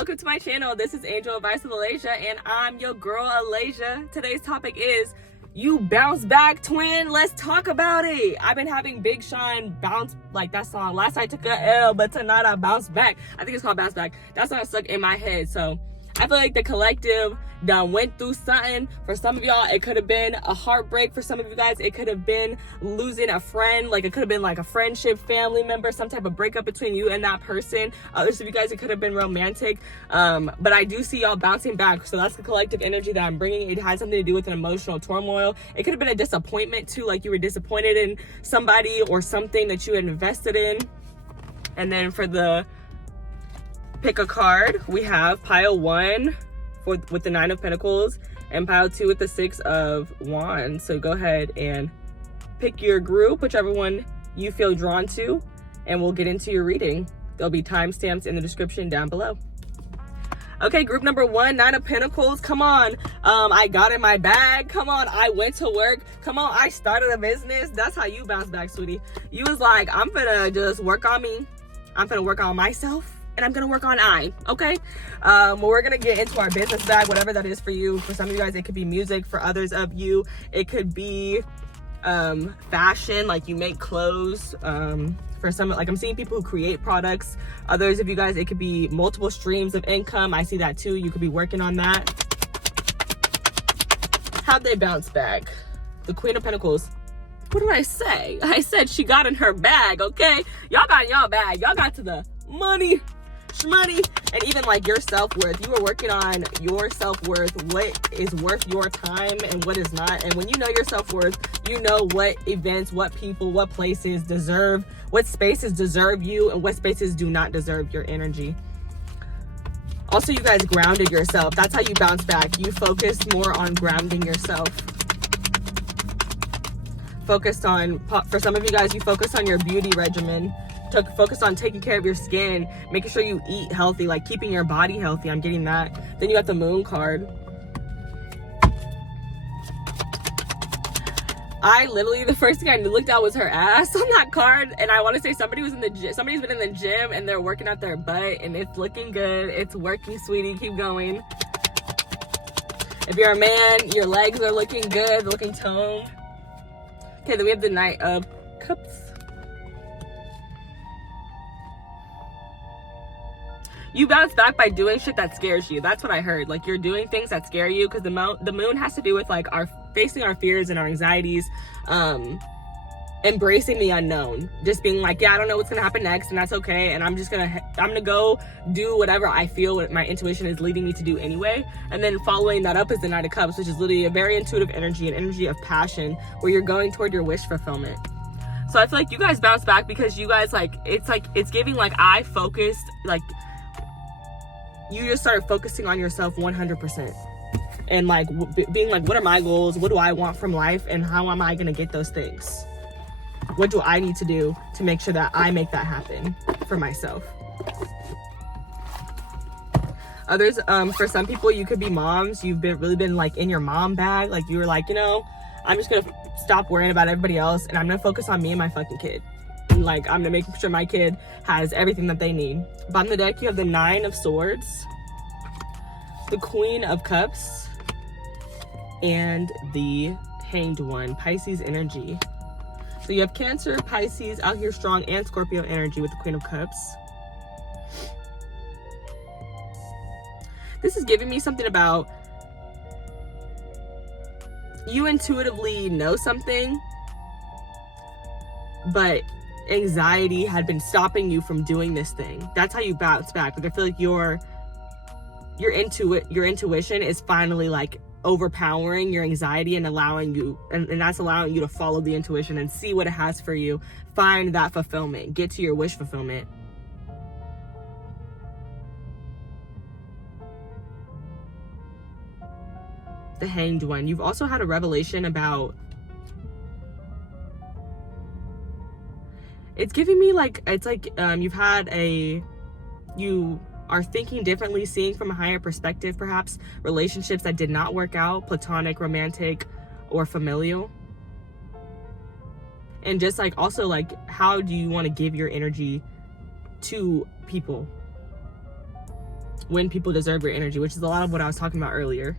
welcome to my channel. This is Angel Advice with Alaysia, and I'm your girl Alaysia. Today's topic is you bounce back, twin. Let's talk about it. I've been having Big Sean bounce, like that song. Last night I took a L, but tonight I bounce back. I think it's called Bounce Back. That song stuck in my head. So I feel like the collective done went through something. For some of y'all, it could have been a heartbreak. For some of you guys, it could have been losing a friend. Like it could have been like a friendship, family member, some type of breakup between you and that person. Others of you guys, it could have been romantic. But I do see y'all bouncing back. So that's the collective energy that I'm bringing. It has something to do with an emotional turmoil. It could have been a disappointment too. Like you were disappointed in somebody or something that you had invested in. And then for the pick a card, we have pile 1 with the 9 of Pentacles and pile 2 with the 6 of Wands. So go ahead and pick your group, whichever one you feel drawn to, and we'll get into your reading. There'll be timestamps in the description down below. Okay, group number 1, 9 of Pentacles. Come on. I got in my bag. Come on. I went to work. Come on. I started a business. That's how you bounce back, sweetie. You was like, I'm gonna just work on me. I'm gonna work on myself. And I'm gonna work on okay? We're gonna get into our business bag, whatever that is for you. For some of you guys, it could be music. For others of you, it could be fashion, like you make clothes. For some, like I'm seeing people who create products. Others of you guys, it could be multiple streams of income. I see that too. You could be working on that. How'd they bounce back? The Queen of Pentacles. What did I say? I said she got in her bag, okay? Y'all got in y'all bag. Y'all got to the money. And even like your self-worth, you are working on your self-worth, what is worth your time and what is not. And when you know your self-worth, you know what events, what people, what places deserve, what spaces deserve you and what spaces do not deserve your energy. Also, you guys grounded yourself. That's how you bounce back. You focused more on grounding yourself. Focused on, for some of you guys, you focused on your beauty regimen. Focus on taking care of your skin, making sure you eat healthy, like keeping your body healthy. I'm getting that. Then you got the Moon card. I literally, the first thing I looked at was her ass on that card, and I want to say somebody was in the gym. Somebody's been in the gym and they're working out their butt, and it's looking good. It's working, sweetie. Keep going. If you're a man, your legs are looking good, looking toned. Okay, then we have the Knight of Cups. You bounce back by doing shit that scares you. That's what I heard. Like you're doing things that scare you, because the moon has to do with like facing our fears and our anxieties, embracing the unknown, just being like, yeah, I don't know what's gonna happen next, and that's okay. And I'm gonna go do whatever I feel what my intuition is leading me to do anyway. And then following that up is the Knight of Cups, which is literally a very intuitive energy, an energy of passion, where you're going toward your wish fulfillment. So I feel like you guys bounce back because you guys it's giving like I focused, like you just started focusing on yourself 100%. And like being like, what are my goals? What do I want from life? And how am I going to get those things? What do I need to do to make sure that I make that happen for myself? Others, for some people, you could be moms. You've really been like in your mom bag. Like you were like, you know, I'm just going to stop worrying about everybody else, and I'm going to focus on me and my fucking kid. Like I'm gonna make sure my kid has everything that they need. Bottom of the deck, you have the 9 of Swords, the Queen of Cups, and the Hanged One, Pisces energy. So you have Cancer, Pisces out here strong, and Scorpio energy with the Queen of Cups. This is giving me something about you intuitively know something, but anxiety had been stopping you from doing this thing. That's how you bounce back. Like I feel like your intuition is finally like overpowering your anxiety and allowing you, and that's allowing you to follow the intuition and see what it has for you. Find that fulfillment. Get to your wish fulfillment. The Hanged One. You've also had a revelation about, it's giving me like, it's like you are thinking differently, seeing from a higher perspective, perhaps relationships that did not work out, platonic, romantic, or familial. And just like also like, how do you want to give your energy to people? when people deserve your energy, which is a lot of what I was talking about earlier.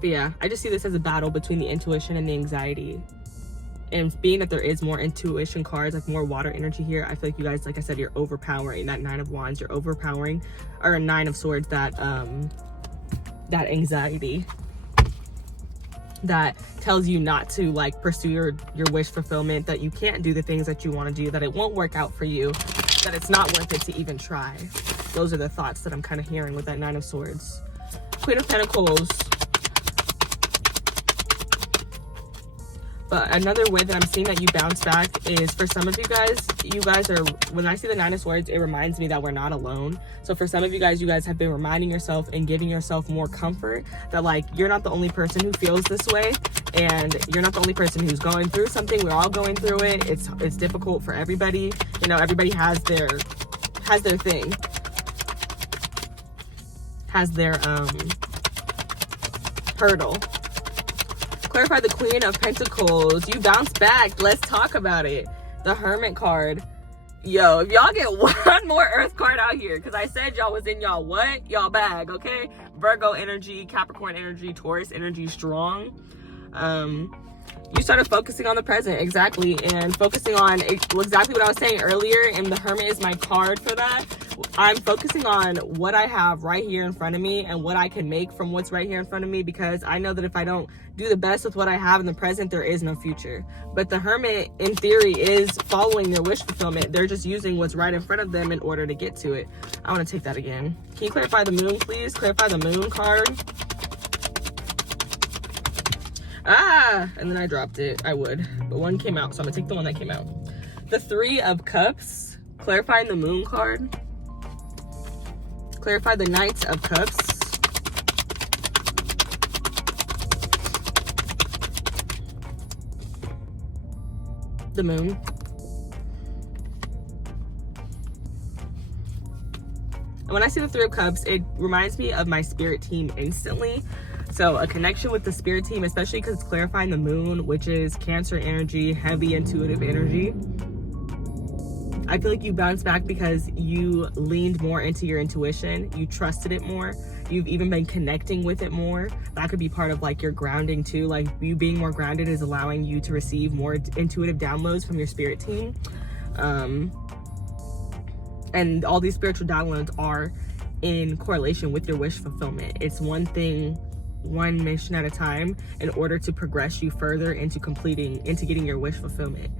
But yeah, I just see this as a battle between the intuition and the anxiety. And being that there is more intuition cards, like more water energy here, I feel like you guys, like I said, you're overpowering that Nine of Wands. You're overpowering, or a Nine of Swords, that anxiety that tells you not to like pursue your wish fulfillment, that you can't do the things that you want to do, that it won't work out for you, that it's not worth it to even try. Those are the thoughts that I'm kind of hearing with that Nine of Swords. Queen of Pentacles. But another way that I'm seeing that you bounce back is, for some of you guys are, when I see the Nine of Swords, it reminds me that we're not alone. So for some of you guys have been reminding yourself and giving yourself more comfort that like, you're not the only person who feels this way, and you're not the only person who's going through something. We're all going through it. It's difficult for everybody. You know, everybody has their thing. Has their hurdle. Clarify the Queen of Pentacles. You bounce back. Let's talk about it. The Hermit card. Yo, if y'all get one more Earth card out here, because I said y'all was in y'all what? Y'all bag, okay? Virgo energy, Capricorn energy, Taurus energy strong. You started focusing on the present, exactly, and focusing on exactly what I was saying earlier, and the Hermit is my card for that. I'm focusing on what I have right here in front of me and what I can make from what's right here in front of me, because I know that if I don't do the best with what I have in the present, there is no future. But the Hermit, in theory, is following their wish fulfillment. They're just using what's right in front of them in order to get to it. I want to take that again. Can you clarify the Moon, please? Clarify the Moon card. And then I dropped it. I would, but one came out, so I'm gonna take the one that came out. The Three of Cups. Clarifying the Moon card. Clarify the Knight of Cups. The Moon. And when I see the Three of Cups, it reminds me of my spirit team instantly. So a connection with the spirit team, especially because it's clarifying the Moon, which is Cancer energy, heavy intuitive energy. I feel like you bounced back because you leaned more into your intuition. You trusted it more. You've even been connecting with it more. That could be part of like your grounding too. Like you being more grounded is allowing you to receive more intuitive downloads from your spirit team. And all these spiritual downloads are in correlation with your wish fulfillment. It's one thing, one mission at a time, in order to progress you further into getting your wish fulfillment.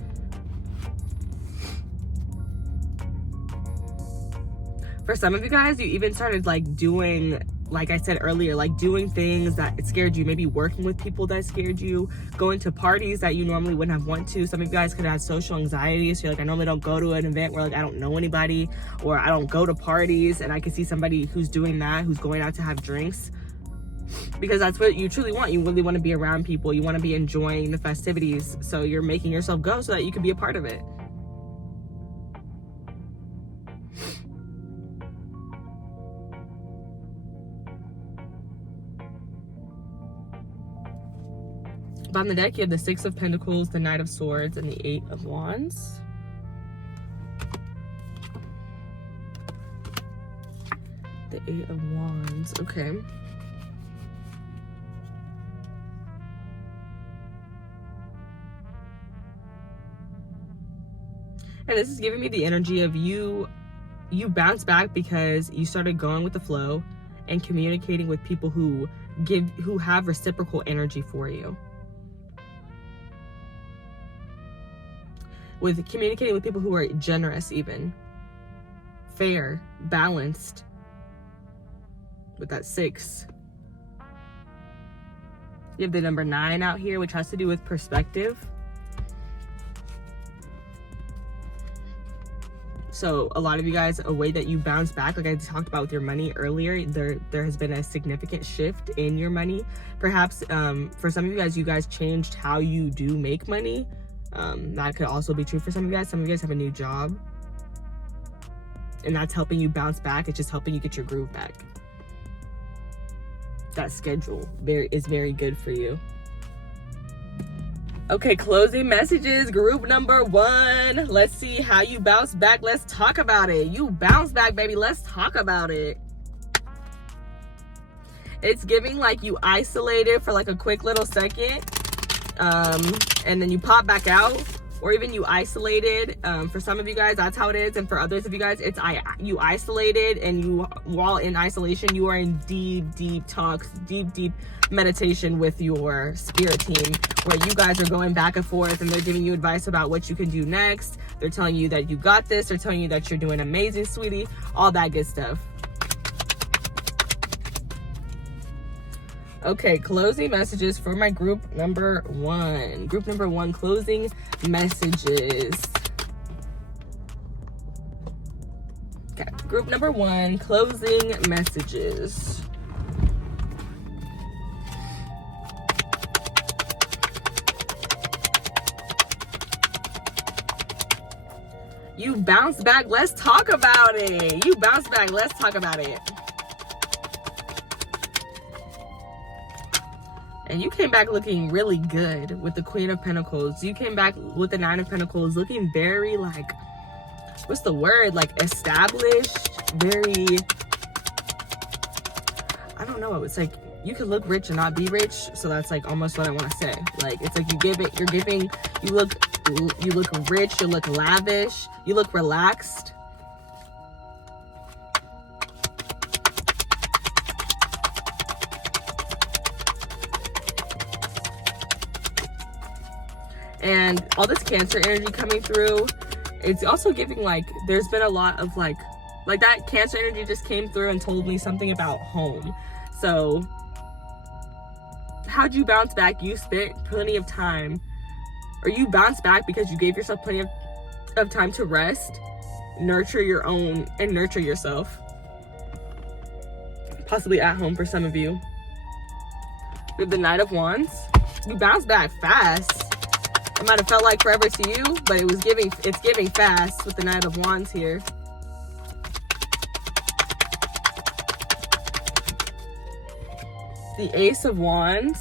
For some of you guys, you even started like doing, like I said earlier, like doing things that scared you, maybe working with people that scared you, going to parties that you normally wouldn't have went to. Some of you guys could have social anxiety, so you're like, I normally don't go to an event where like I don't know anybody, or I don't go to parties, and I can see somebody who's doing that, who's going out to have drinks, because that's what you truly want. You really want to be around people. You want to be enjoying the festivities, so you're making yourself go so that you can be a part of it. On the deck, you have the Six of Pentacles, the Knight of Swords, and the Eight of Wands. The Eight of Wands, okay. And this is giving me the energy of you bounce back because you started going with the flow and communicating with people who have reciprocal energy for you. With communicating with people who are generous, even fair, balanced, with that 6. You have the number 9 out here, which has to do with perspective. So a lot of you guys, a way that you bounce back, like I talked about with your money earlier, there has been a significant shift in your money. Perhaps for some of you guys changed how you do make money. That could also be true for some of you guys. Some of you guys have a new job, and that's helping you bounce back. It's just helping you get your groove back. That schedule is very good for you. Okay, closing messages, group number 1. Let's see how you bounce back. Let's talk about it. You bounce back, baby. Let's talk about it. It's giving like you isolated for like a quick little second, and then you pop back out, or even you isolated. For some of you guys, that's how it is, and for others of you guys, it's you isolated, and you, while in isolation, you are in deep talks, deep meditation with your spirit team, where you guys are going back and forth, and they're giving you advice about what you can do next. They're telling you that you got this. They're telling you that you're doing amazing, sweetie. All that good stuff. Okay, closing messages for my group number 1. Group number 1, closing messages. Okay, group number 1, closing messages. You bounce back. Let's talk about it. You bounce back. Let's talk about it. And you came back looking really good with the Queen of Pentacles. You came back with the 9 of Pentacles looking very like, what's the word? Like established, very, I don't know. It's like you can look rich and not be rich. So that's like almost what I want to say. Like, it's like you look rich, you look lavish, you look relaxed. And all this Cancer energy coming through, it's also giving like, there's been a lot of like that Cancer energy just came through and told me something about home. So how'd you bounce back? You spent plenty of time, or you bounced back because you gave yourself plenty of time to rest, nurture your own, and nurture yourself. Possibly at home for some of you. With the Knight of Wands, you bounced back fast. It might have felt like forever to you, but it's giving fast with the Knight of Wands here. The Ace of Wands.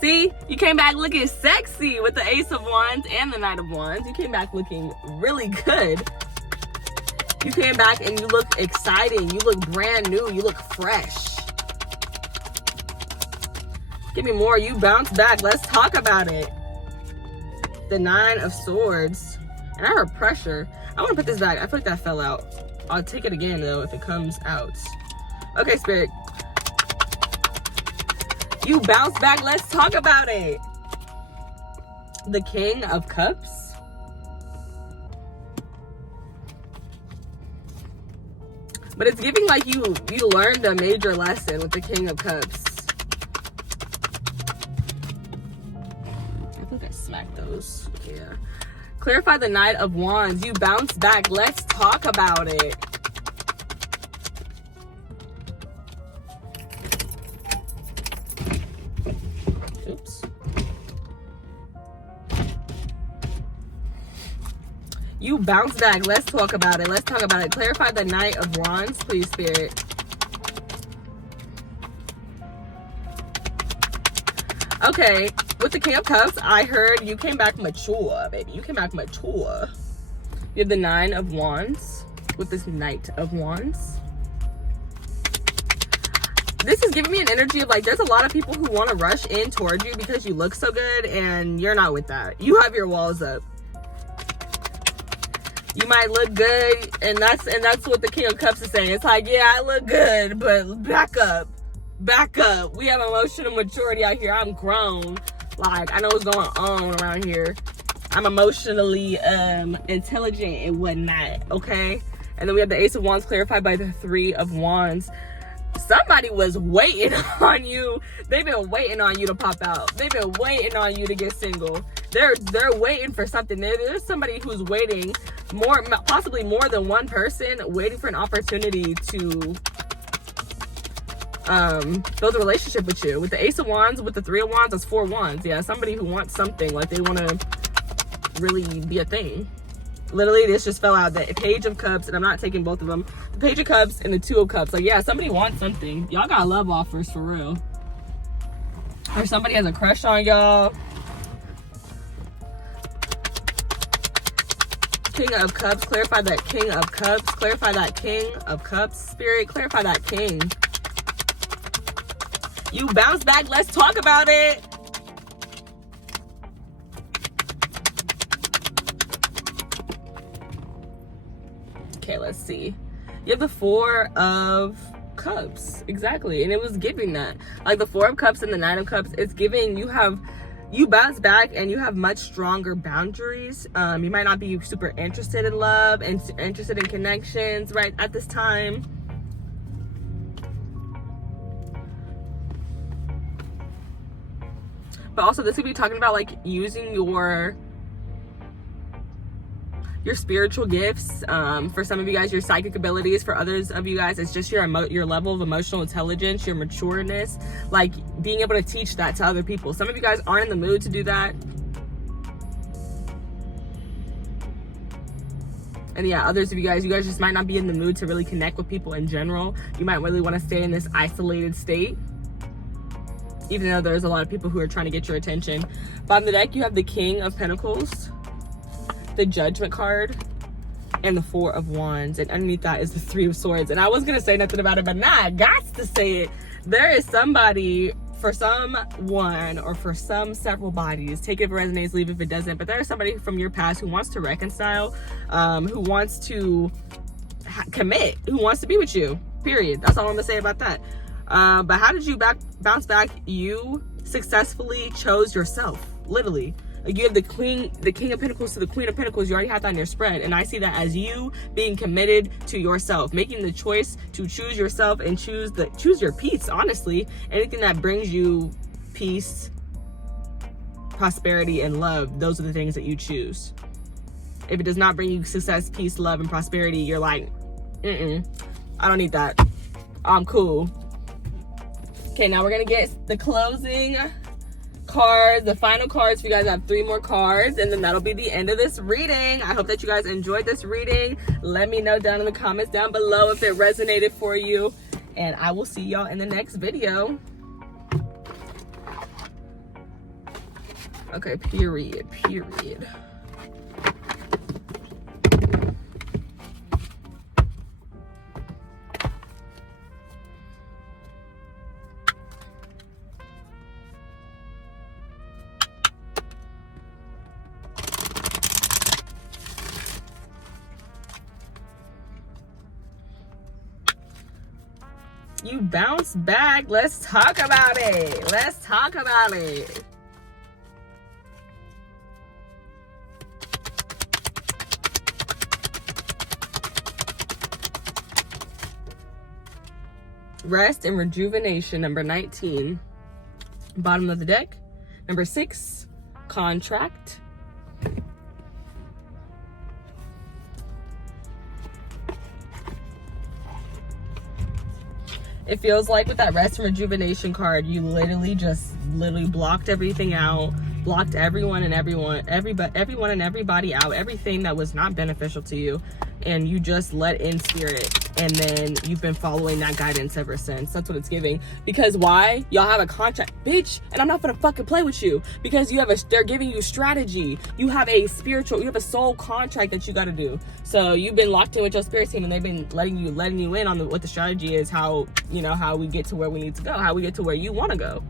See, you came back looking sexy with the Ace of Wands and the Knight of Wands. You came back looking really good. You came back and you look exciting. You look brand new. You look fresh. Give me more. You bounced back. Let's talk about it. The 9 of Swords. And I heard pressure. I want to put this back. I feel like that fell out. I'll take it again, though, if it comes out. Okay, Spirit. You bounce back. Let's talk about it. The King of Cups. But it's giving like you learned a major lesson with the King of Cups. I think I smacked those. Yeah. Clarify the Knight of Wands. You bounce back. Let's talk about it. Oops. You bounce back. Let's talk about it. Let's talk about it. Clarify the Knight of Wands, please, Spirit. Okay, with the King of Cups, I heard you came back mature, baby. You came back mature. You have the 9 of Wands with this Knight of Wands. This is giving me an energy of like, there's a lot of people who want to rush in towards you because you look so good, and you're not with that. You have your walls up. You might look good, and that's what the King of Cups is saying. It's like, yeah, I look good, but back up. Back up. We have emotional maturity out here. I'm grown. Like, I know what's going on around here. I'm emotionally intelligent and whatnot, okay? And then we have the Ace of Wands clarified by the 3 of Wands. Somebody was waiting on you. They've been waiting on you to pop out. They've been waiting on you to get single. They're waiting for something. There's somebody who's waiting, possibly more than one person, waiting for an opportunity to build a relationship with you. With the Ace of Wands, with the 3 of Wands, that's 4 wands. Yeah, somebody who wants something, like they want to really be a thing. Literally, this just fell out. The Page of Cups, and I'm not taking both of them. The Page of Cups and the 2 of Cups. Like, yeah, somebody wants something. Y'all got love offers for real. Or somebody has a crush on y'all. King of Cups, clarify that King of Cups, clarify that King of Cups, Spirit, clarify that King. You bounce back, let's talk about it. Okay, let's see. You have the Four of Cups, exactly, and it was giving that. Like the Four of Cups and the Nine of Cups, it's giving you bounce back and you have much stronger boundaries. You might not be super interested in love and interested in connections right at this time. But also this could be talking about like using your spiritual gifts. For some of you guys, your psychic abilities. For others of you guys, it's just your level of emotional intelligence, your matureness, like being able to teach that to other people. Some of you guys aren't in the mood to do that. And yeah, others of you guys just might not be in the mood to really connect with people in general. You might really want to stay in this isolated state, even though there's a lot of people who are trying to get your attention. Bottom of the deck, you have the King of Pentacles, the Judgment card, and the Four of Wands, and underneath that is the Three of Swords. And I was gonna say nothing about it, but nah, I got to say it. There is somebody, for someone or for several bodies, take it if it resonates, leave it if it doesn't, but there is somebody from your past who wants to reconcile, who wants to commit, who wants to be with you, period. That's all I'm gonna say about that. But how did you bounce back? You successfully chose yourself, literally. You have the King of Pentacles to the Queen of Pentacles. You already have that on your spread, and I see that as you being committed to yourself, making the choice to choose yourself and choose your peace. Honestly, anything that brings you peace, prosperity, and love, those are the things that you choose. If it does not bring you success, peace, love, and prosperity, you're like, I don't need that. I'm cool. Okay, now we're gonna get the closing cards, the final cards. For you guys, I have 3 more cards, and then that'll be the end of this reading. I hope that you guys enjoyed this reading. Let me know down in the comments down below if it resonated for you, and I will see y'all in the next video. Okay, period. You bounce back. Let's talk about it. Let's talk about it. Rest and rejuvenation, number 19. Bottom of the deck, number 6, contract. It feels like with that rest and rejuvenation card, you literally blocked everything out, blocked everyone and everybody out, everything that was not beneficial to you, and you just let in spirit, and then you've been following that guidance ever since. That's what it's giving. Because why? Y'all have a contract, bitch, and I'm not gonna fucking play with you, because they're giving you strategy. You have a soul contract that you got to do. So you've been locked in with your spirit team, and they've been letting you in on what the strategy is, how we get to where we need to go, how we get to where you want to go.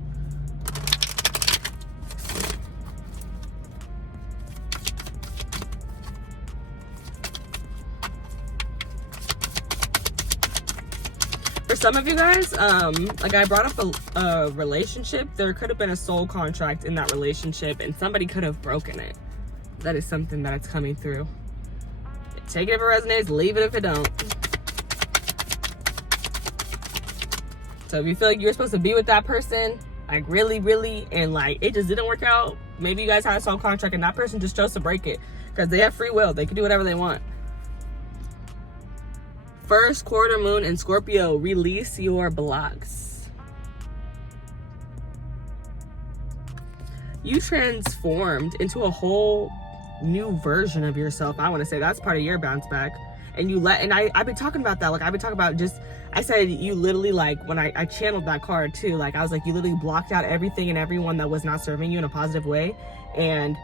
For some of you guys, like I brought up a relationship, there could have been a soul contract in that relationship, and somebody could have broken it. That is something that it's coming through. Take it if it resonates, leave it if it don't. So if you feel like you're supposed to be with that person, like really, and like it just didn't work out, maybe you guys had a soul contract and that person just chose to break it, because they have free will. They can do whatever they want. First quarter moon in Scorpio, release your blocks. You transformed into a whole new version of yourself. I want to say that's part of your bounce back. And I've been talking about that. Like I've been talking about I said you literally, like when I channeled that card too, like I was like, you literally blocked out everything and everyone that was not serving you in a positive way. And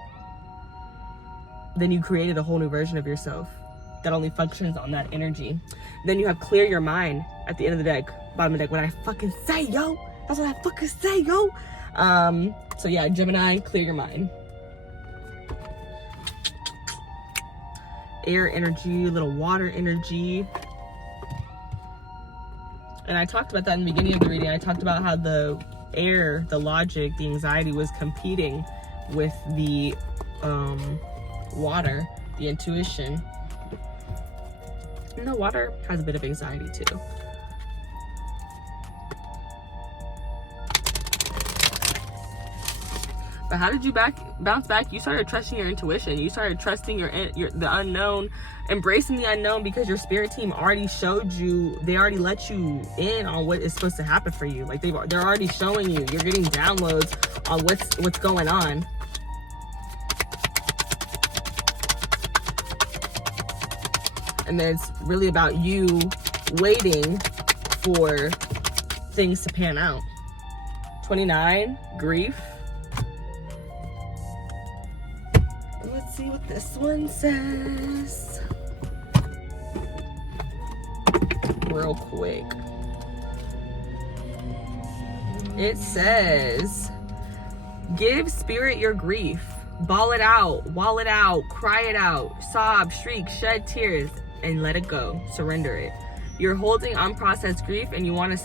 then you created a whole new version of yourself that only functions on that energy. Then you have clear your mind at the end of the deck, bottom of the deck. What I fucking say, yo. That's what I fucking say, yo. So yeah, Gemini, clear your mind. Air energy, little water energy. And I talked about that in the beginning of the reading. I talked about how the air, the logic, the anxiety was competing with the water, the intuition. And the water has a bit of anxiety too. But how did you bounce back? You started trusting your intuition. You started trusting the unknown, embracing the unknown, because your spirit team already showed you. They already let you in on what is supposed to happen for you. Like they're already showing you. You're getting downloads on what's going on. And then it's really about you waiting for things to pan out. 29, grief. Let's see what this one says. Real quick. It says, give spirit your grief. Bawl it out, wall it out, cry it out, sob, shriek, shed tears, and let it go. Surrender it. You're holding unprocessed grief and you want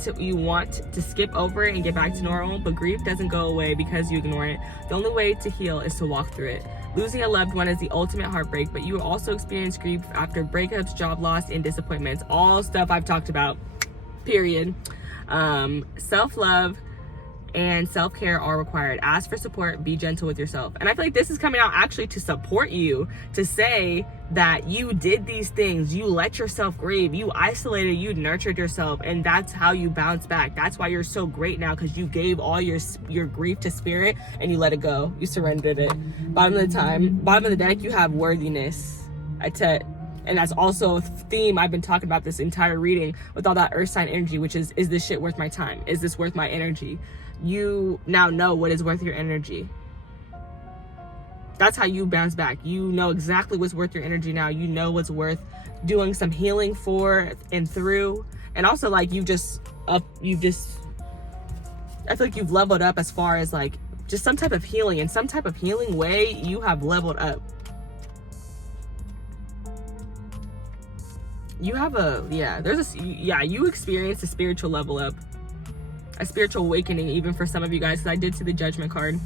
to skip over it and get back to normal, but grief doesn't go away because you ignore it. The only way to heal is to walk through it. Losing a loved one is the ultimate heartbreak, but you will also experience grief after breakups, job loss, and disappointments. All stuff I've talked about, period. Self-love and self-care are required. Ask for support, be gentle with yourself. And I feel like this is coming out actually to support you, to say that you did these things, you let yourself grieve, you isolated, you nurtured yourself, and that's how you bounce back. That's why you're so great now, because you gave all your grief to spirit and you let it go. You surrendered it. Bottom of the deck, you have worthiness. And that's also a theme I've been talking about this entire reading with all that earth sign energy, which is this shit worth my time? Is this worth my energy? You now know what is worth your energy. That's how you bounce back. You know exactly what's worth your energy now. You know what's worth doing some healing for and through. And also, like, I feel like you've leveled up as far as like just some type of healing. In some type of healing way, you have leveled up. You have you experienced a spiritual level up, a spiritual awakening, even for some of you guys, because I did see the Judgment card.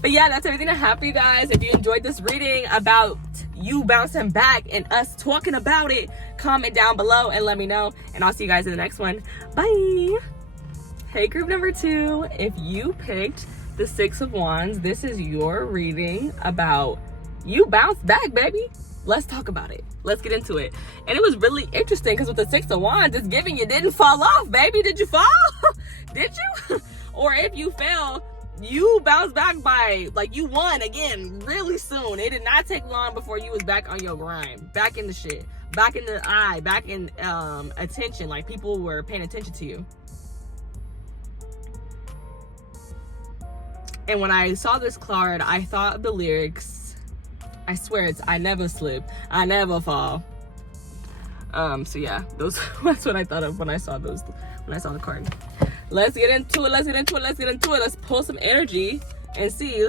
But yeah, that's everything I have for you guys. If you enjoyed this reading about you bouncing back and us talking about it, comment down below and let me know. And I'll see you guys in the next one. Bye. Hey, group number 2. If you picked the 6 of Wands, this is your reading about you bounce back, baby. Let's talk about it. Let's get into it. And it was really interesting because with the 6 of Wands, it's giving you didn't fall off, baby. Did you fall? Did you? Or if you fell, you bounced back by, like, you won again really soon. It did not take long before you was back on your grind, back in the shit, back in the eye, back in attention. Like, people were paying attention to you. And when I saw this card, I thought of the lyrics. I swear it's I never slip, I never fall. So yeah, that's what I thought of when I saw the card. Let's get into it. Let's pull some energy and see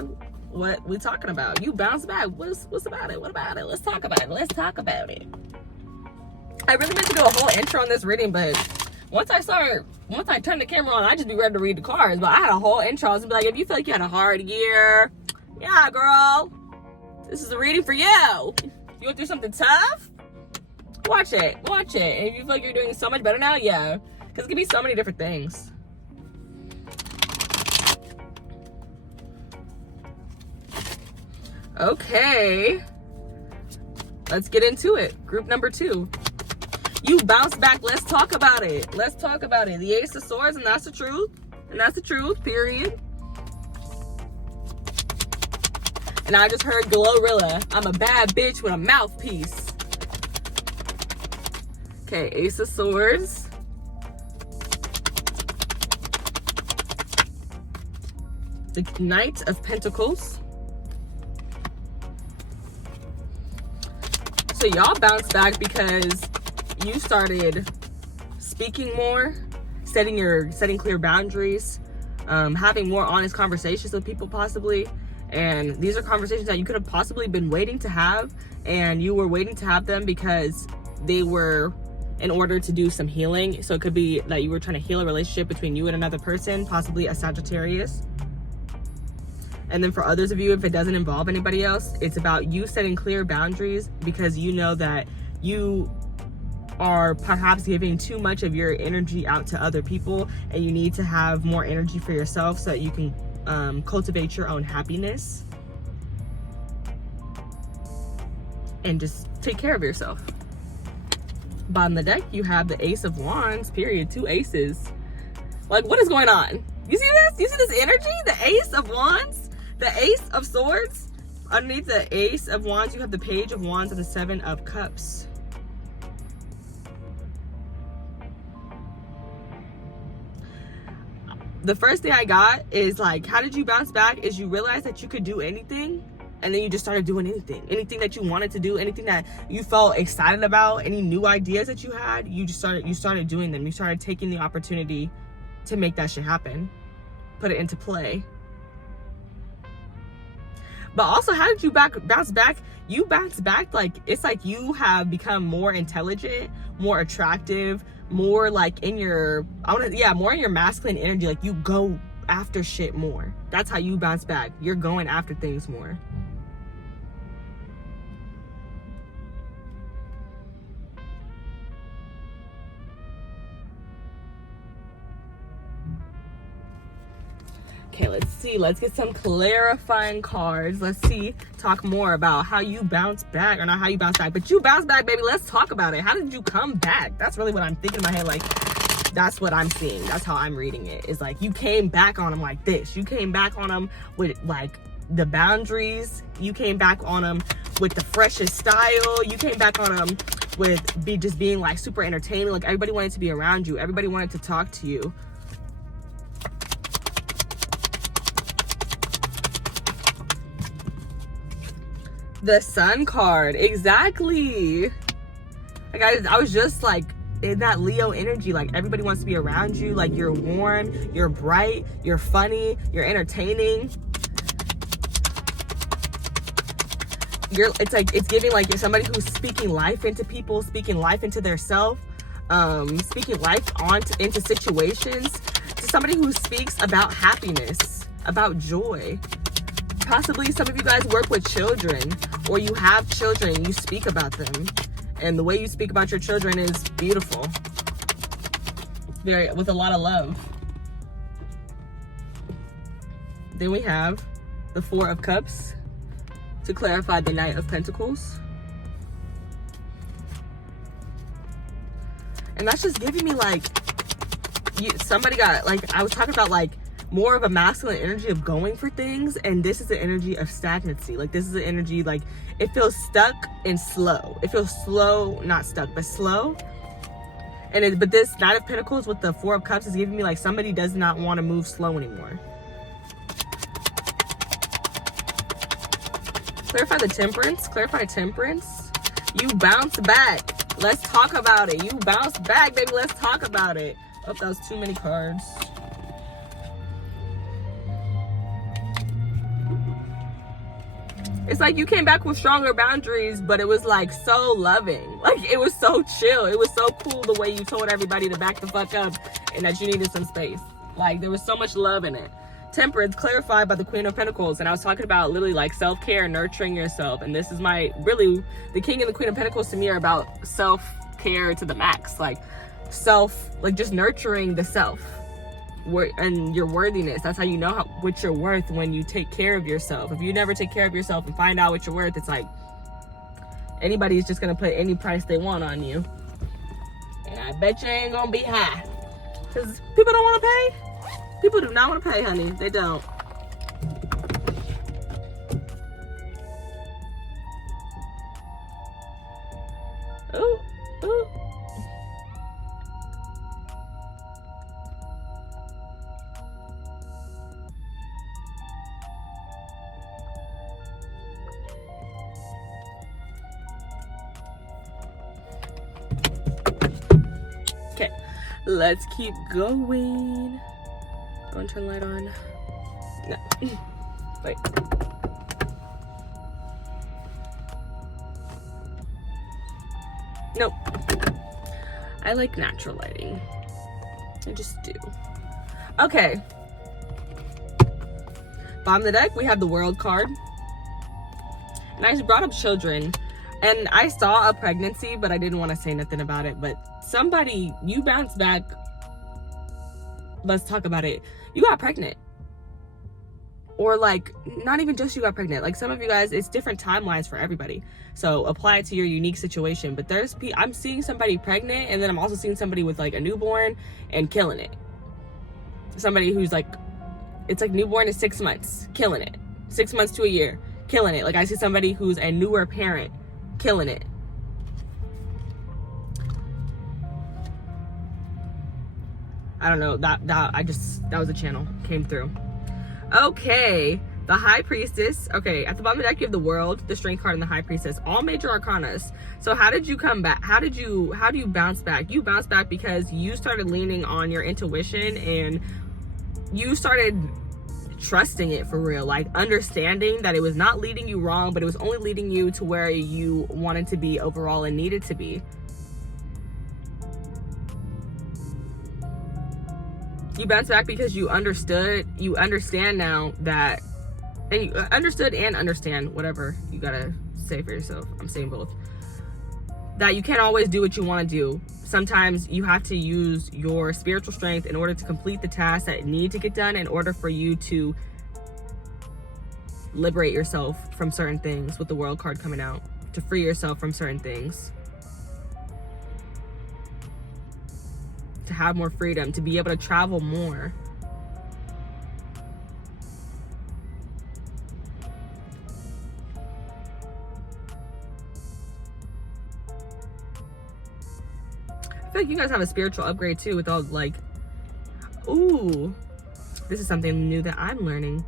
what we're talking about. You bounce back. What's about it? What about it? Let's talk about it. I really meant to do a whole intro on this reading, but once I turn the camera on, I just be ready to read the cards. But I had a whole intro. I was like, if you feel like you had a hard year, yeah, girl, this is a reading for you. You went through something tough? Watch it. And if you feel like you're doing so much better now, yeah. Because it can be so many different things. Okay. Let's get into it. Group number 2. You bounce back. Let's talk about it. The Ace of Swords, and that's the truth. Period. And I just heard Glorilla. I'm a bad bitch with a mouthpiece. Okay, Ace of Swords. The Knight of Pentacles. So y'all bounced back because you started speaking more, setting clear boundaries, having more honest conversations with people possibly. And these are conversations that you could have possibly been waiting to have, and you were waiting to have them because they were in order to do some healing. So it could be that you were trying to heal a relationship between you and another person, possibly a Sagittarius. And then for others of you, if it doesn't involve anybody else, it's about you setting clear boundaries because you know that you are perhaps giving too much of your energy out to other people, and you need to have more energy for yourself so that you can cultivate your own happiness and just take care of yourself. Bottom of the deck, you have the Ace of Wands, period. 2 aces. Like, what is going on? You see this? You see this energy? The Ace of Wands, the Ace of Swords. Underneath the Ace of Wands, you have the Page of Wands and the 7 of Cups. The first thing I got is like, how did you bounce back? Is you realize that you could do anything, and then you just started doing anything that you wanted to do, anything that you felt excited about, any new ideas that you had, you started doing them. You started taking the opportunity to make that shit happen, put it into play. But also, how did you bounce back? You bounced back like, it's like you have become more intelligent, more attractive, more like in your, more in your masculine energy. Like, you go after shit more. That's how you bounce back. You're going after things more. Okay, let's see. Let's get some clarifying cards. Let's see. Talk more about how you bounce back, or not how you bounce back, but you bounce back, baby. Let's talk about it. How did you come back? That's really what I'm thinking in my head. Like, that's what I'm seeing. That's how I'm reading it. It's like you came back on them like this. You came back on them with like the boundaries. You came back on them with the freshest style. You came back on them with just being like super entertaining. Like, everybody wanted to be around you. Everybody wanted to talk to you. The Sun card, exactly. Like, I was just like in that Leo energy. Like, everybody wants to be around you. Like, you're warm, you're bright, you're funny, you're entertaining. It's like, it's giving like you're somebody who's speaking life into people, speaking life into their self, speaking life into situations. To somebody who speaks about happiness, about joy. Possibly some of you guys work with children, or you have children, you speak about them. And the way you speak about your children is beautiful. With a lot of love. Then we have the 4 of Cups to clarify the Knight of Pentacles. And that's just giving me like, somebody got, like, I was talking about like more of a masculine energy of going for things, and this is the energy of stagnancy. Like, this is the energy, like, it feels stuck and slow. It feels slow, not stuck, but slow. And but this Knight of Pentacles with the 4 of Cups is giving me like somebody does not want to move slow anymore. Clarify the Temperance. Clarify Temperance. You bounce back. Let's talk about it. You bounce back, baby. Let's talk about it. Oh, that was too many cards. It's like you came back with stronger boundaries, but it was like so loving. Like, it was so chill. It was so cool the way you told everybody to back the fuck up and that you needed some space. Like, there was so much love in it. Temperance, clarified by the Queen of Pentacles. And I was talking about literally like self-care, nurturing yourself. And this is really, the King and the Queen of Pentacles to me are about self-care to the max. Like, just nurturing the self. And your worthiness. That's how you know what you're worth, when you take care of yourself. If you never take care of yourself and find out what you're worth, it's like anybody's just gonna put any price they want on you, and I bet you ain't gonna be high, because people don't want to pay. People do not want to pay, honey. They don't. Ooh, ooh. Okay, let's keep going. I want to turn the light on. No. Wait. Nope. I like natural lighting. I just do. Okay. Bottom of the deck, we have the World card. And I brought up children. And I saw a pregnancy, but I didn't want to say nothing about it. But somebody, you bounced back. Let's talk about it. You got pregnant. Or like, not even just you got pregnant. Like some of you guys, it's different timelines for everybody. So apply it to your unique situation. But I'm seeing somebody pregnant, and then I'm also seeing somebody with like a newborn and killing it. Somebody who's like, it's like newborn is 6 months, killing it. 6 months to a year, killing it. Like I see somebody who's a newer parent, killing it. I don't know, that was a channel, came through. Okay, the High Priestess. Okay, at the bottom of the deck you have the World, the Strength card, and the High Priestess, all major arcanas. So how did you come back? How do you bounce back? You bounce back because you started leaning on your intuition, and you started trusting it for real, like understanding that it was not leading you wrong, but it was only leading you to where you wanted to be overall and needed to be. You bounce back because you understand now that, and you understood and understand, whatever you gotta say for yourself. I'm saying both. That you can't always do what you want to do. Sometimes you have to use your spiritual strength in order to complete the tasks that need to get done, in order for you to liberate yourself from certain things, with the World card coming out, to free yourself from certain things, to have more freedom, to be able to travel more. I feel like you guys have a spiritual upgrade too, with all like, ooh, this is something new that I'm learning.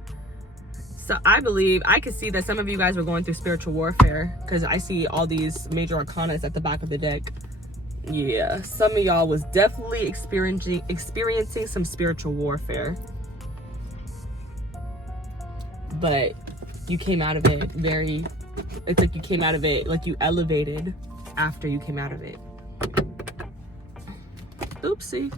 So I believe, I could see that some of you guys were going through spiritual warfare, because I see all these major arcanas at the back of the deck. Yeah, some of y'all was definitely experiencing some spiritual warfare. But you came out of it it's like you came out of it, like you elevated after you came out of it. Oopsie.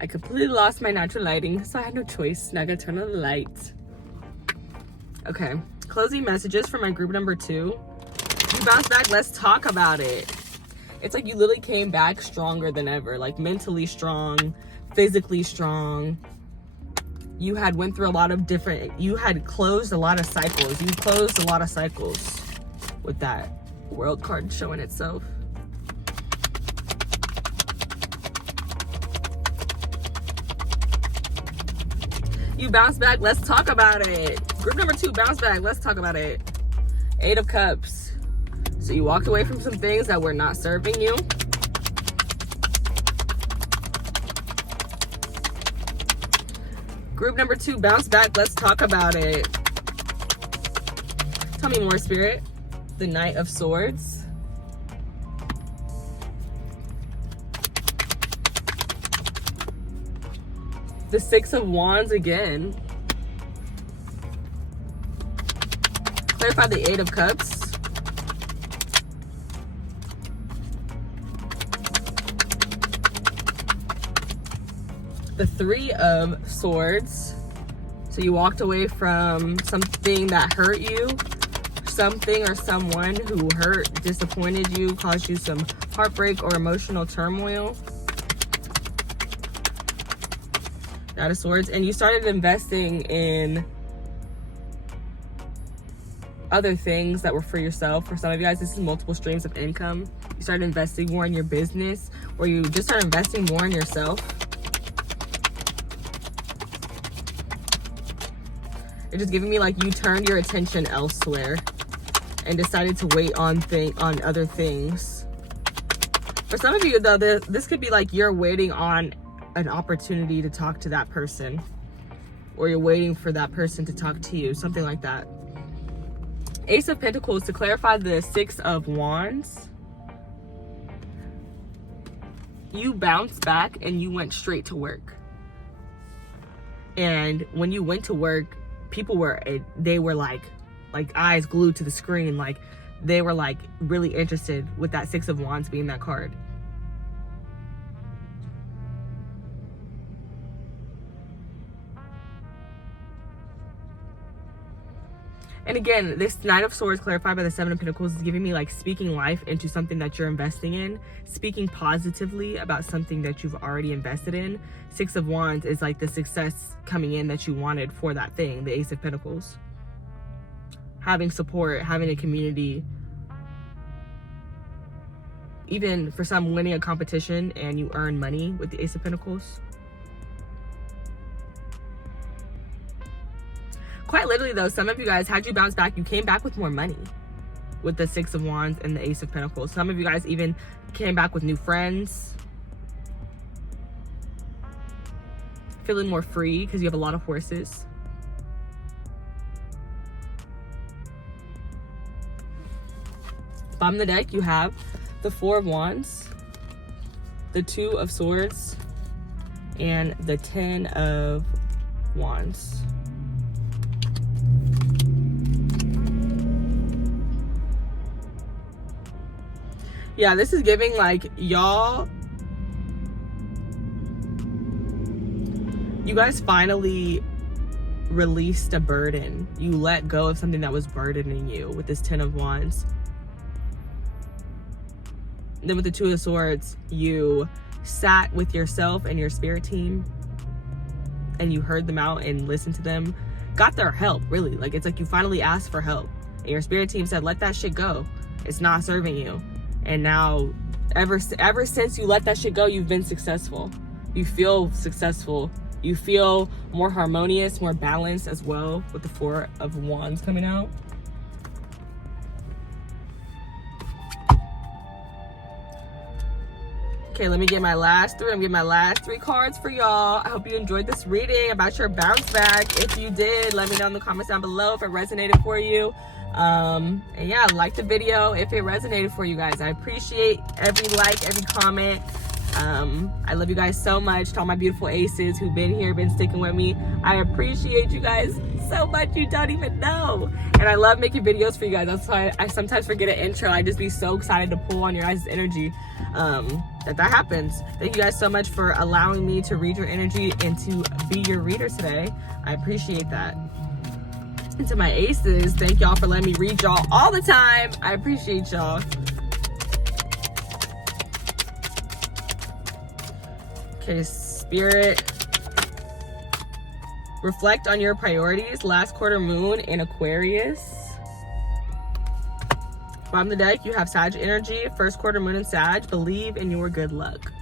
I completely lost my natural lighting, so I had no choice. Now I gotta turn on the light. Okay, closing messages for my group number 2. You bounced back, let's talk about it. It's like you literally came back stronger than ever, like mentally strong, physically strong. You had went through a lot of you had closed a lot of cycles. You closed a lot of cycles with that World card showing itself. You bounce back, let's talk about it. Group number 2, bounce back, let's talk about it. 8 of Cups. So you walked away from some things that were not serving you. Group number 2, bounce back, let's talk about it. Tell me more, Spirit. The Knight of Swords. The 6 of Wands again. Clarify the 8 of Cups. The 3 of Swords. So you walked away from something that hurt you. Something or someone who hurt, disappointed you, caused you some heartbreak or emotional turmoil. Knight of Swords. And you started investing in other things that were for yourself. For some of you guys, this is multiple streams of income. You started investing more in your business, or you just started investing more in yourself. It's just giving me like you turned your attention elsewhere and decided to wait on other things. For some of you though, this could be like you're waiting on an opportunity to talk to that person, or you're waiting for that person to talk to you, something like that. Ace of Pentacles, to clarify the 6 of Wands. you bounced back and you went straight to work. And when you went to work, people were like eyes glued to the screen. Like, they were like really interested with that Six of Wands being that card. And again, this Knight of Swords clarified by the Seven of Pentacles is giving me like speaking life into something that you're investing in, speaking positively about something that you've already invested in. Six of Wands is like the success coming in that you wanted for that thing, the Ace of Pentacles. Having support, having a community. Even for some, winning a competition and you earn money with the Ace of Pentacles. Quite literally though, some of you guys, had you bounced back, you came back with more money with the Six of Wands and the Ace of Pentacles. Some of you guys even came back with new friends. Feeling more free because you have a lot of horses. Bottom of the deck, you have the Four of Wands, the Two of Swords, and the Ten of Wands. Yeah, this is giving like y'all, you guys finally released a burden. You let go of something that was burdening you with this Ten of Wands. Then with the Two of Swords, you sat with yourself and your spirit team and you heard them out and listened to them, got their help, really. Like, it's like you finally asked for help and your spirit team said, let that shit go. It's not serving you. And now, ever since you let that shit go, you've been successful. You feel successful. You feel more harmonious, more balanced as well with the Four of Wands coming out. Okay, let me get my last three. I'm getting my last three cards for y'all. I hope you enjoyed this reading about your bounce back. If you did, let me know in the comments down below if it resonated for you. And yeah, like the video if it resonated for you guys. I appreciate every like, every comment. I love you guys so much. To all my beautiful aces who've been here, been sticking with me, I appreciate you guys so much. You don't even know. And I love making videos for you guys. That's why I sometimes forget an intro. I just be so excited to pull on your guys' energy. That happens. Thank you guys so much for allowing me to read your energy and to be your reader today. I appreciate that. And to my aces, thank y'all for letting me read y'all all the time. I appreciate y'all. Okay, Spirit. Reflect on your priorities. Last quarter moon in Aquarius. Bottom of the deck, you have Sag energy. First quarter moon in Sag. Believe in your good luck.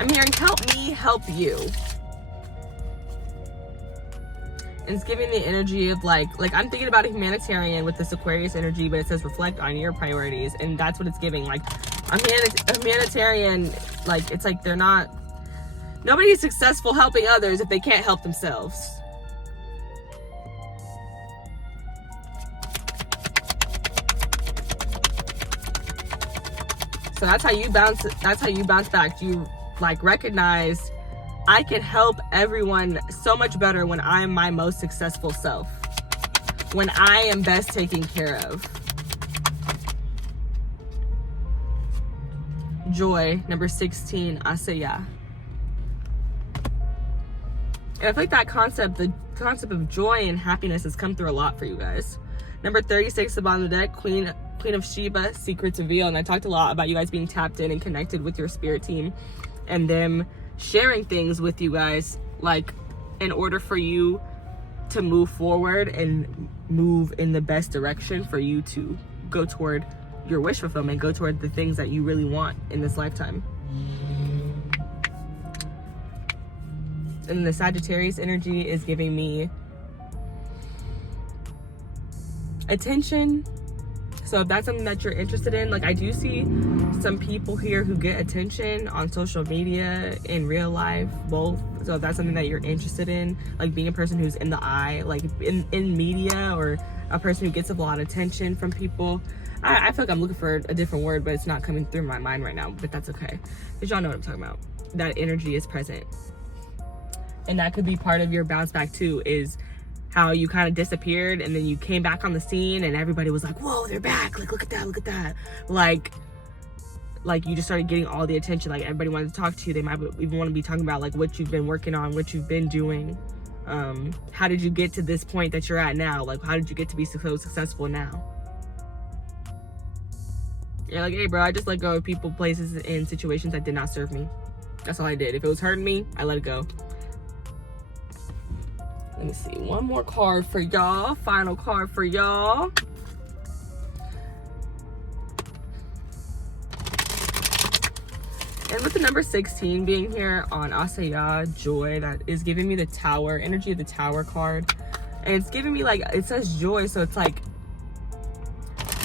I'm hearing help me help you. And it's giving the energy of like I'm thinking about a humanitarian with this Aquarius energy, but it says reflect on your priorities. And that's what it's giving. Like a humanitarian, like it's like nobody's successful helping others if they can't help themselves. So that's how you bounce back. You like recognize I can help everyone so much better when I'm my most successful self, when I am best taken care of. Joy, number 16, Asaya. And I feel like that the concept of joy and happiness has come through a lot for you guys. Number 36, the bottom of the deck, Queen of Sheba, Secrets Revealed. And I talked a lot about you guys being tapped in and connected with your spirit team and them sharing things with you guys, like in order for you to move forward and move in the best direction for you to go toward your wish fulfillment, go toward the things that you really want in this lifetime. And the Sagittarius energy is giving me attention. So if that's something that you're interested in, like I do see some people here who get attention on social media, in real life, both. So if that's something that you're interested in, like being a person who's in the eye, like in media, or a person who gets a lot of attention from people. I feel like I'm looking for a different word, but it's not coming through my mind right now, but that's okay. Because y'all know what I'm talking about. That energy is present. And that could be part of your bounce back too, is how you kind of disappeared and then you came back on the scene and everybody was like, whoa, they're back. Like, look at that. Like you just started getting all the attention. Like everybody wanted to talk to you. They might even want to be talking about like what you've been working on, what you've been doing. How did you get to this point that you're at now? Like, how did you get to be so successful now? You're like, hey bro, I just let go of people, places, and situations that did not serve me. That's all I did. If it was hurting me, I let it go. Let me see, one more card for y'all. Final card for y'all. And with the number 16 being here on Asaya, joy, that is giving me the Tower, energy of the Tower card. And it's giving me like, it says joy, so it's like,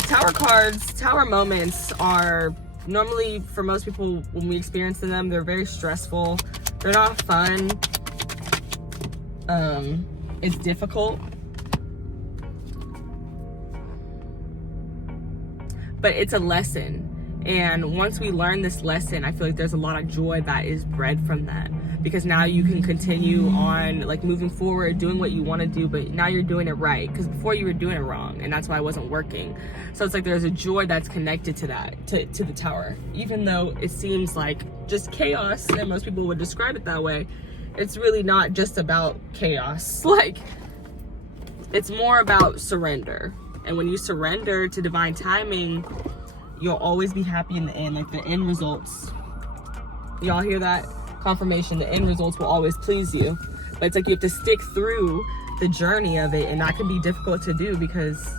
Tower cards, Tower moments are normally, for most people, when we experience them, they're very stressful. They're not fun. It's difficult, but it's a lesson. And once we learn this lesson, I feel like there's a lot of joy that is bred from that, because now you can continue on like moving forward, doing what you want to do, but now you're doing it right, because before you were doing it wrong, and that's why it wasn't working. So it's like there's a joy that's connected to that, to the Tower, even though it seems like just chaos, and most people would describe it that way. It's really not just about chaos. Like, it's more about surrender. And when you surrender to divine timing, you'll always be happy in the end. Like the end results, y'all hear that? Confirmation, the end results will always please you. But it's like you have to stick through the journey of it, and that can be difficult to do because,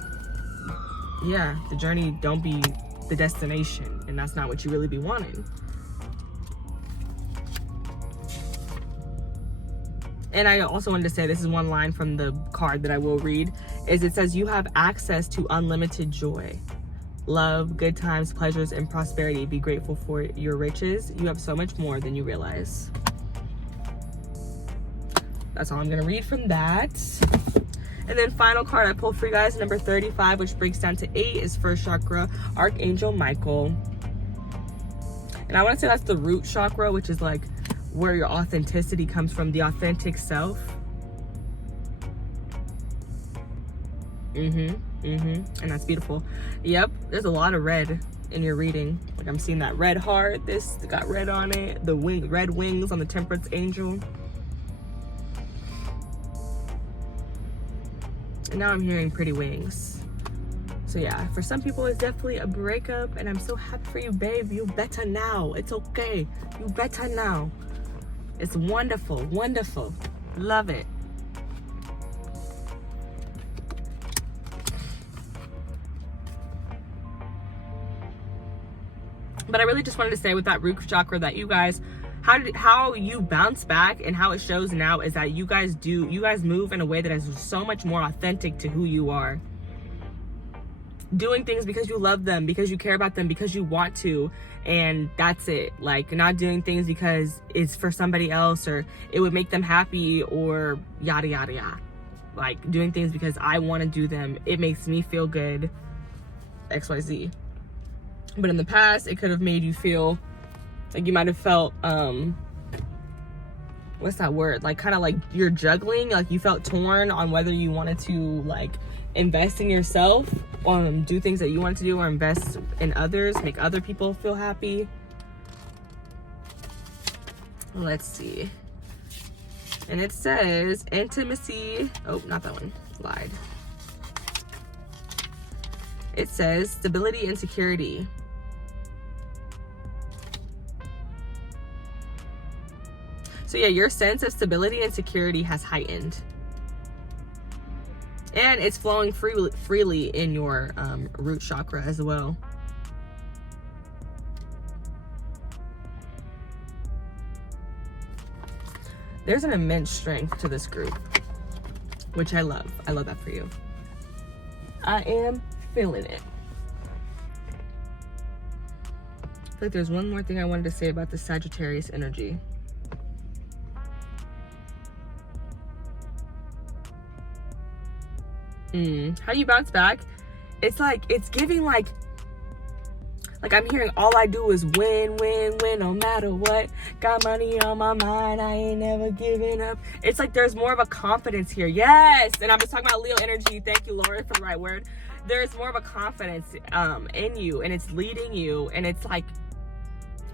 yeah, the journey don't be the destination, and that's not what you really be wanting. And I also wanted to say, this is one line from the card that I will read, is it says, you have access to unlimited joy, love, good times, pleasures, and prosperity. Be grateful for your riches. You have so much more than you realize. That's all I'm gonna read from that. And then final card I pulled for you guys, number 35, which breaks down to 8, is first chakra, Archangel Michael. And I wanna say that's the root chakra, which is like where your authenticity comes from, the authentic self. And that's beautiful. Yep, there's a lot of red in your reading. Like I'm seeing that red heart, this got red on it, the red wings on the Temperance Angel. And now I'm hearing pretty wings. So yeah, for some people it's definitely a breakup, and I'm so happy for you, babe. You better now. It's okay. You better now. It's wonderful, wonderful. Love it. But I really just wanted to say with that root chakra that you guys, how you bounce back and how it shows now is that you guys move in a way that is so much more authentic to who you are. Doing things because you love them, because you care about them, because you want to, and that's it. Like, not doing things because it's for somebody else or it would make them happy or yada yada yada. Like, doing things because I want to do them, it makes me feel good, XYZ. But in the past, it could have made you feel like you might have felt what's that word, like kind of like you're juggling, like you felt torn on whether you wanted to like invest in yourself, do things that you wanted to do, or invest in others, make other people feel happy. Let's see. And it says intimacy. Oh, not that one. Lied. It says stability and security. So yeah, your sense of stability and security has heightened. And it's flowing freely in your root chakra as well. There's an immense strength to this group, which I love. I love that for you. I am feeling it. I feel like there's one more thing I wanted to say about the Sagittarius energy. How you bounce back? It's like, it's giving like I'm hearing all I do is win, win, win, no matter what. Got money on my mind, I ain't never giving up. It's like there's more of a confidence here. Yes, and I'm just talking about Leo energy. Thank you, Lord, for the right word. There's more of a confidence in you, and it's leading you, and it's like,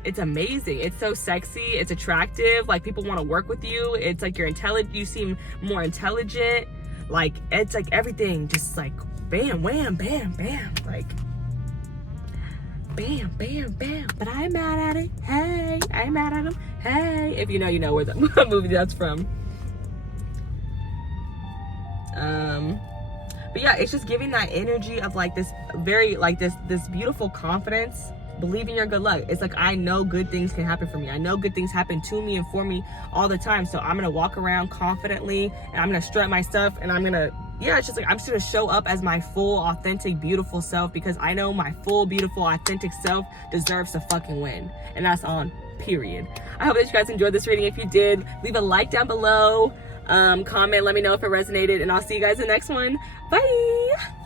it's amazing. It's so sexy. It's attractive. Like, people want to work with you. It's like you're intelligent. You seem more intelligent. Like, it's like everything just like bam, wham, bam, bam. Like, bam, bam, bam. But I ain't mad at it. Hey, I ain't mad at him. Hey. If you know where the movie that's from. But yeah, it's just giving that energy of like this very, like this beautiful confidence. Believe in your good luck. It's like, I know good things can happen for me. I know good things happen to me and for me all the time. So I'm gonna walk around confidently, and I'm gonna strut my stuff, and I'm gonna, yeah, it's just like, I'm just gonna show up as my full, authentic, beautiful self, because I know my full, beautiful, authentic self deserves to fucking win. And that's on period. I hope that you guys enjoyed this reading. If you did, leave a like down below, comment, let me know if it resonated, and I'll see you guys in the next one. Bye.